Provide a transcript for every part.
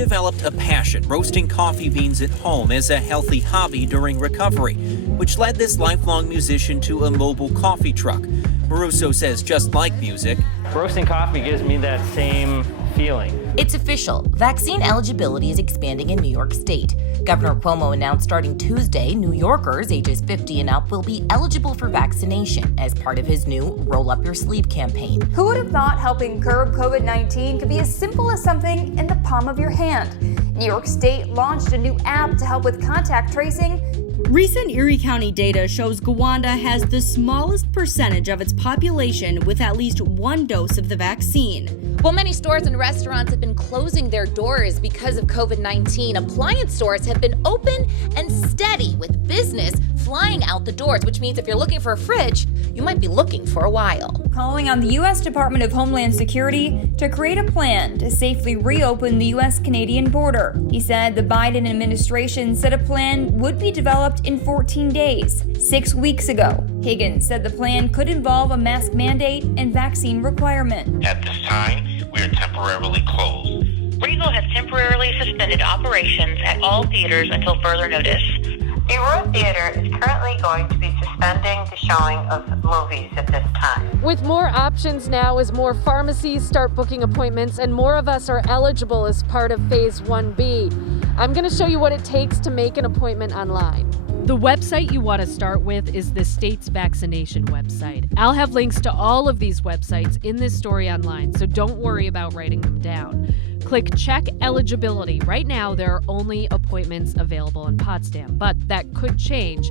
developed a passion roasting coffee beans at home as a healthy hobby during recovery, which led this lifelong musician to a mobile coffee truck. Maruso says just like music, roasting coffee gives me that same feeling. It's official. Vaccine eligibility is expanding in New York State. Governor Cuomo announced starting Tuesday, New Yorkers ages 50 and up will be eligible for vaccination as part of his new Roll Up Your Sleeve campaign. Who would have thought helping curb COVID-19 could be as simple as something in the palm of your hand? New York State launched a new app to help with contact tracing. Recent Erie County data shows Gowanda has the smallest percentage of its population with at least one dose of the vaccine. While many stores and restaurants have been closing their doors because of COVID-19, appliance stores have been open and steady with business flying out the doors, which means if you're looking for a fridge, you might be looking for a while. Calling on the U.S. Department of Homeland Security to create a plan to safely reopen the U.S.-Canadian border. He said the Biden administration said a plan would be developed in 14 days, 6 weeks ago. Higgins said the plan could involve a mask mandate and vaccine requirement. At this time, we are temporarily closed. Regal has temporarily suspended operations at all theaters until further notice. The Aurora Theater is currently going to be suspending the showing of movies at this time. With more options now as more pharmacies start booking appointments and more of us are eligible as part of Phase 1B, I'm going to show you what it takes to make an appointment online. The website you want to start with is the state's vaccination website. I'll have links to all of these websites in this story online, so don't worry about writing them down. Click Check Eligibility. Right now, there are only appointments available in Potsdam, but that could change.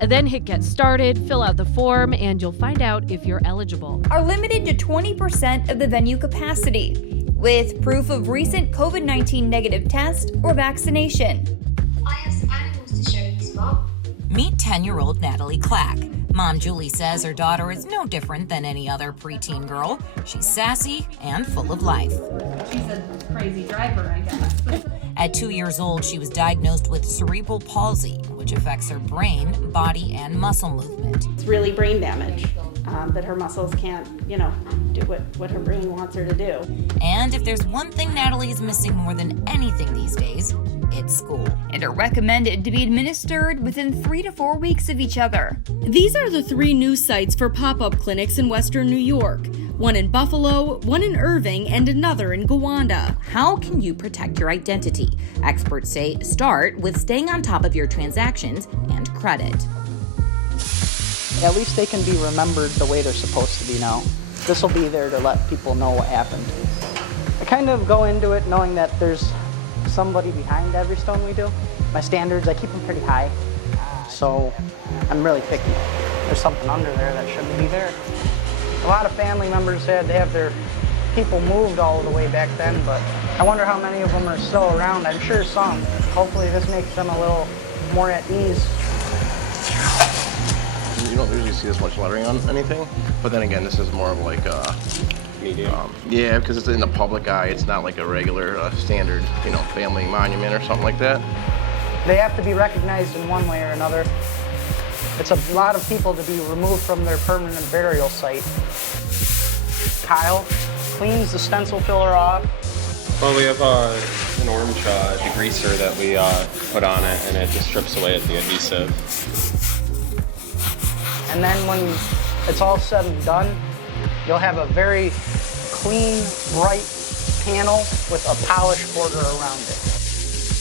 And then hit Get Started, fill out the form, and you'll find out if you're eligible. Are limited to 20% of the venue capacity, with proof of recent COVID-19 negative test or vaccination. I have some animals to show you, Spot. Meet 10-year-old Natalie Clack. Mom Julie says her daughter is no different than any other preteen girl. She's sassy and full of life. She's a crazy driver, I guess. At 2 years old, she was diagnosed with cerebral palsy, which affects her brain, body, and muscle movement. It's really brain damage, that her muscles can't, do what her brain wants her to do. And if there's one thing Natalie is missing more than anything these days, it's school. And are recommended to be administered within 3 to 4 weeks of each other. These are the 3 new sites for pop-up clinics in Western New York. One in Buffalo, one in Irving, and another in Gowanda. How can you protect your identity? Experts say start with staying on top of your transactions and credit. At least they can be remembered the way they're supposed to be now. This will be there to let people know what happened. I kind of go into it knowing that there's somebody behind every stone we do. My standards, I keep them pretty high, so I'm really picky. There's something under there that shouldn't be there. A lot of family members said they have their people moved all the way back then, but I wonder how many of them are still around. I'm sure some. Hopefully this makes them a little more at ease. You don't usually see this much lettering on anything, but then again, this is more of like a medium. Yeah, because it's in the public eye. It's not like a regular standard, family monument or something like that. They have to be recognized in one way or another. It's a lot of people to be removed from their permanent burial site. Kyle cleans the stencil filler off. Well, we have an orange degreaser that we put on it, and it just strips away at the adhesive. And then when it's all said and done, you'll have a very clean, bright panel with a polished border around it.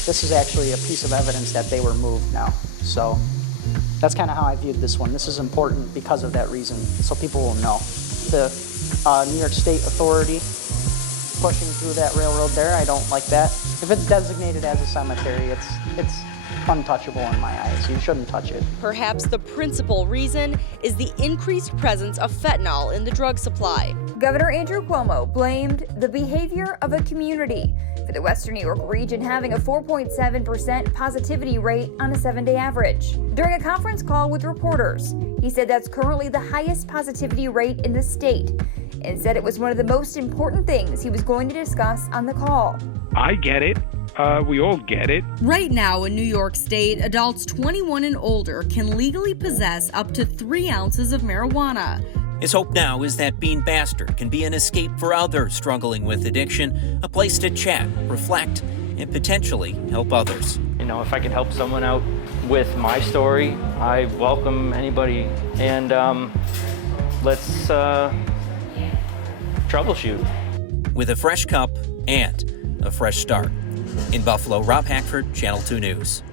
This is actually a piece of evidence that they were moved now. So that's kind of how I viewed this one. This is important because of that reason, so people will know. The New York State Authority pushing through that railroad there, I don't like that. If it's designated as a cemetery, it's untouchable in my eyes. You shouldn't touch it. Perhaps the principal reason is the increased presence of fentanyl in the drug supply. Governor Andrew Cuomo blamed the behavior of a community for the Western New York region having a 4.7% positivity rate on a 7-day average. During a conference call with reporters, he said that's currently the highest positivity rate in the state and said it was one of the most important things he was going to discuss on the call. I get it. We all get it. Right now in New York State, adults 21 and older can legally possess up to 3 ounces of marijuana. His hope now is that Bean Bastard can be an escape for others struggling with addiction, a place to chat, reflect, and potentially help others. You know, if I can help someone out with my story, I welcome anybody, and let's troubleshoot. With a fresh cup and a fresh start. In Buffalo, Rob Hackford, Channel 2 News.